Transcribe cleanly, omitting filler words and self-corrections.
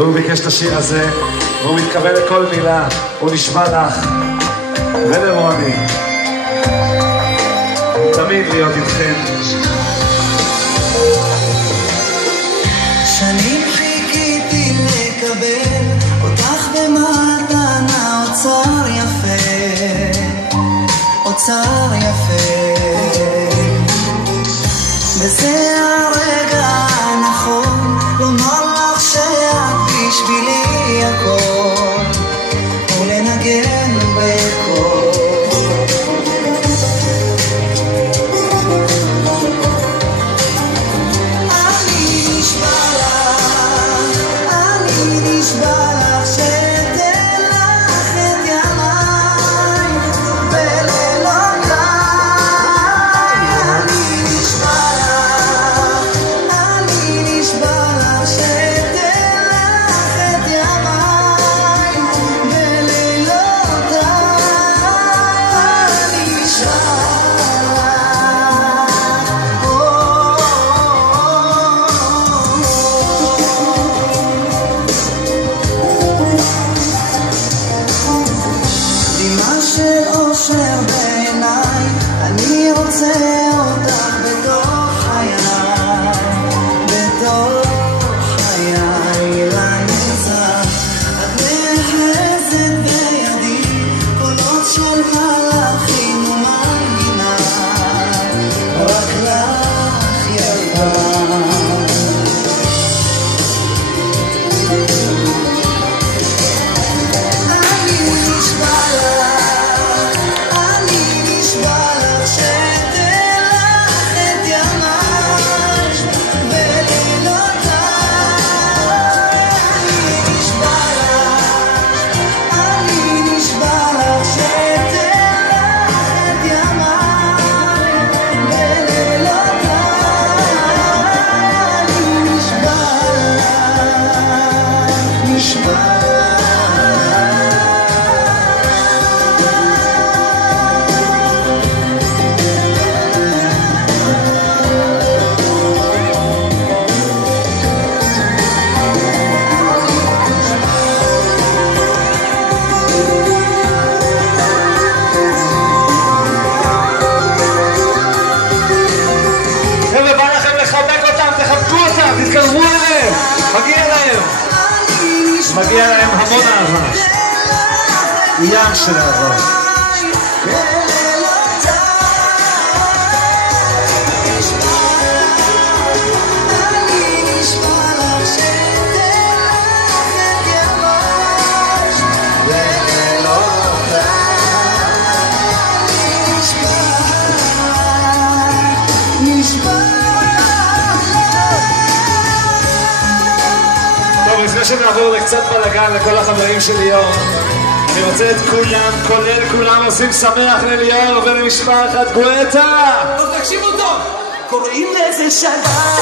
והוא ביקש את השיר הזה, והוא מתכוון לכל מילה, הוא נשמע לך ולרוני תמיד להיות איתכם. שנים חיכיתי לקבל אותך במתנה, אוצר יפה, אוצר יפה, וזה הרגע הנכון לומר לך שאת בשבילי הכל, ולנגן בקול. מגיע להם המון אהבה, ים של אהבה. לפני שנעבור לקצת בלגן לכל החברים של ליאור, אני רוצה את כולם, כולל כולם, עושים שמח לליאור ולמשפחת גואטה. טוב, תקשיבו טוב, קוראים לזה שנה